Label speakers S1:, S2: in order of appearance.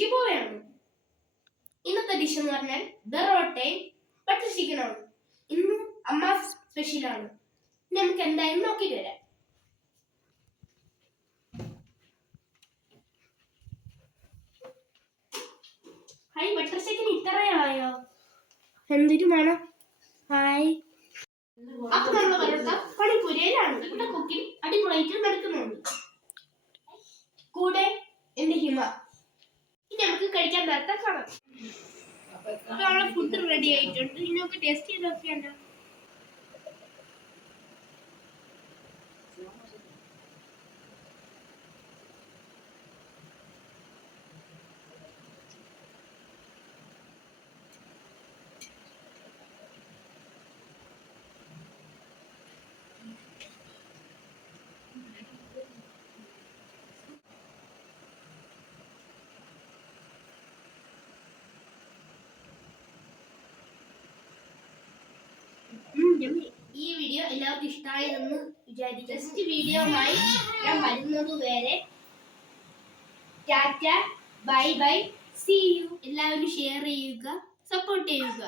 S1: വീഡിയോയിലേക്ക് പോവുകയാണ് ഇന്നത്തെ ഡിഷ് എന്ന് പറഞ്ഞാൽ ബെറോട്ടയും ബട്ടർ ചിക്കനാണ് ഇന്ന് അമ്മ സ്പെഷ്യലാണ് നമുക്ക് എന്തായാലും നോക്കിയിട്ട് വരാം. ഹായ് ബട്ടർ ചിക്കൻ ഇത്രയായോ? എന്തൊരു വേണം? ഹായ് അപ്പൊ നമ്മൾ പറയട്ട പണിപ്പുരയിലാണ്. ഇവിടെ കുക്കിംഗ് അടിപൊളിയായിട്ട് നടക്കുന്നുണ്ട്. കൂടെ എന്റെ ഹിമ. കഴിക്കാൻ നേരത്തെ കാണാം. അപ്പൊ ഫുഡ് റെഡി ആയിട്ടുണ്ട്. ഇനി ടേസ്റ്റ് ചെയ്ത് എല്ലാവർക്കും ഇഷ്ടമായെന്ന് വിചാരിക്കും നെക്സ്റ്റ് വീഡിയോയുമായി ഞാൻ വരുന്നത് വരെ Tata bye bye see you എല്ലാവരും ഷെയർ ചെയ്യുക സപ്പോർട്ട് ചെയ്യുക.